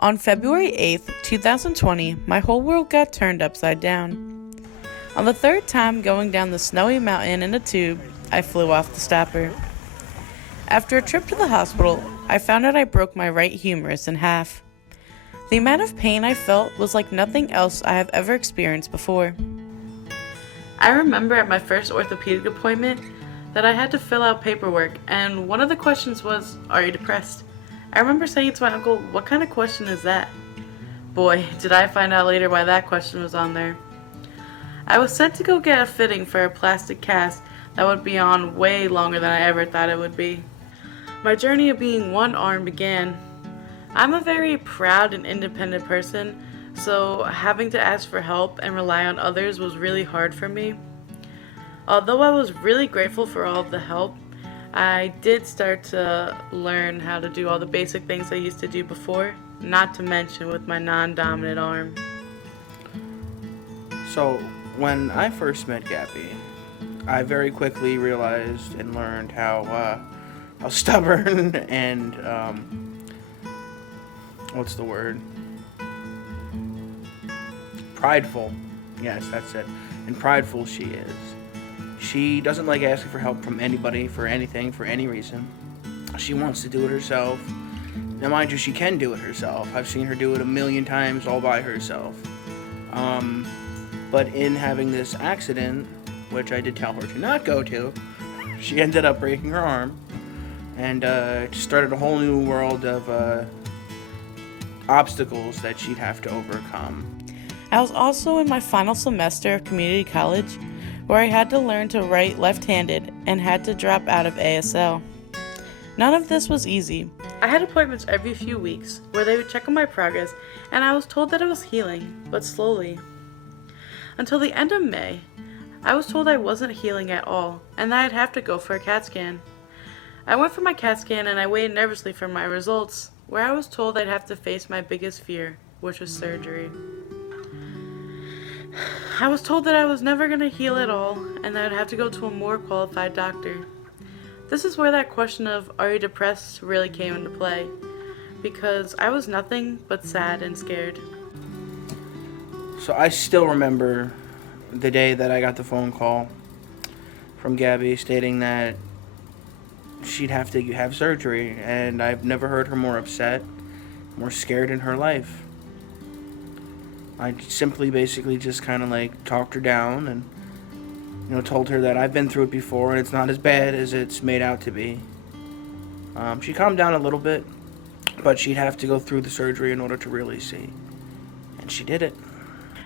On February 8th, 2020, my whole world got turned upside down. On the third time going down the snowy mountain in a tube, I flew off the stopper. After a trip to the hospital, I found out I broke my right humerus in half. The amount of pain I felt was like nothing else I have ever experienced before. I remember at my first orthopedic appointment that I had to fill out paperwork, and one of the questions was, "Are you depressed?" I remember saying to my uncle, "What kind of question is that?" Boy, did I find out later why that question was on there. I was sent to go get a fitting for a plastic cast that would be on way longer than I ever thought it would be. My journey of being one arm began. I'm a very proud and independent person, so having to ask for help and rely on others was really hard for me. Although I was really grateful for all of the help, I did start to learn how to do all the basic things I used to do before, not to mention with my non-dominant arm. So, when I first met Gabby, I very quickly realized and learned how stubborn and, what's the word? Prideful. Yes, that's it. And prideful she is. She doesn't like asking for help from anybody for anything, for any reason. She wants to do it herself. Now, mind you, she can do it herself. I've seen her do it a million times all by herself. But in having this accident, which I did tell her to not go to, she ended up breaking her arm and started a whole new world of obstacles that she'd have to overcome. I was also in my final semester of community college, where I had to learn to write left-handed and had to drop out of ASL. None of this was easy. I had appointments every few weeks where they would check on my progress, and I was told that it was healing, but slowly. Until the end of May, I was told I wasn't healing at all and that I'd have to go for a CAT scan. I went for my CAT scan and I waited nervously for my results, where I was told I'd have to face my biggest fear, which was surgery. I was told that I was never going to heal at all and that I'd have to go to a more qualified doctor. This is where that question of, "Are you depressed?" really came into play, because I was nothing but sad and scared. So I still remember the day that I got the phone call from Gabby stating that she'd have to have surgery, and I've never heard her more upset, more scared in her life. I simply basically just kind of like talked her down and, told her that I've been through it before and it's not as bad as it's made out to be. She calmed down a little bit, but she'd have to go through the surgery in order to really see. And she did it.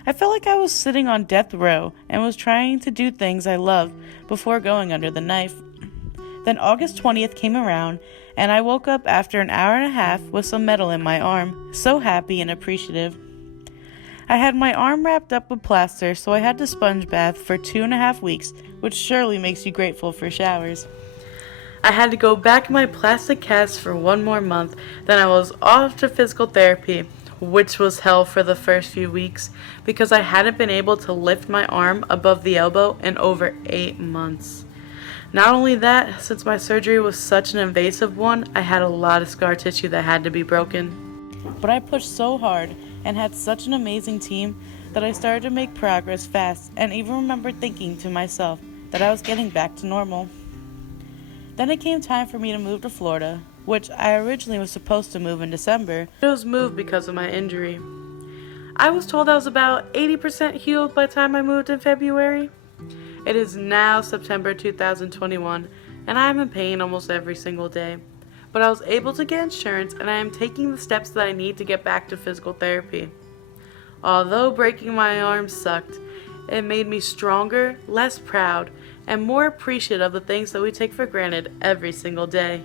I felt like I was sitting on death row and was trying to do things I loved before going under the knife. Then August 20th came around, and I woke up after an hour and a half with some metal in my arm, so happy and appreciative. I had my arm wrapped up with plaster, so I had to sponge bath for 2.5 weeks, which surely makes you grateful for showers. I had to go back in my plastic cast for 1 more month, then I was off to physical therapy, which was hell for the first few weeks, because I hadn't been able to lift my arm above the elbow in over 8 months. Not only that, since my surgery was such an invasive one, I had a lot of scar tissue that had to be broken. But I pushed so hard and had such an amazing team that I started to make progress fast, and even remembered thinking to myself that I was getting back to normal. Then it came time for me to move to Florida, which I originally was supposed to move in December, but it was moved because of my injury. I was told I was about 80% healed by the time I moved in February. It is now September 2021, and I am in pain almost every single day. But I was able to get insurance, and I am taking the steps that I need to get back to physical therapy. Although breaking my arm sucked, it made me stronger, less proud, and more appreciative of the things that we take for granted every single day.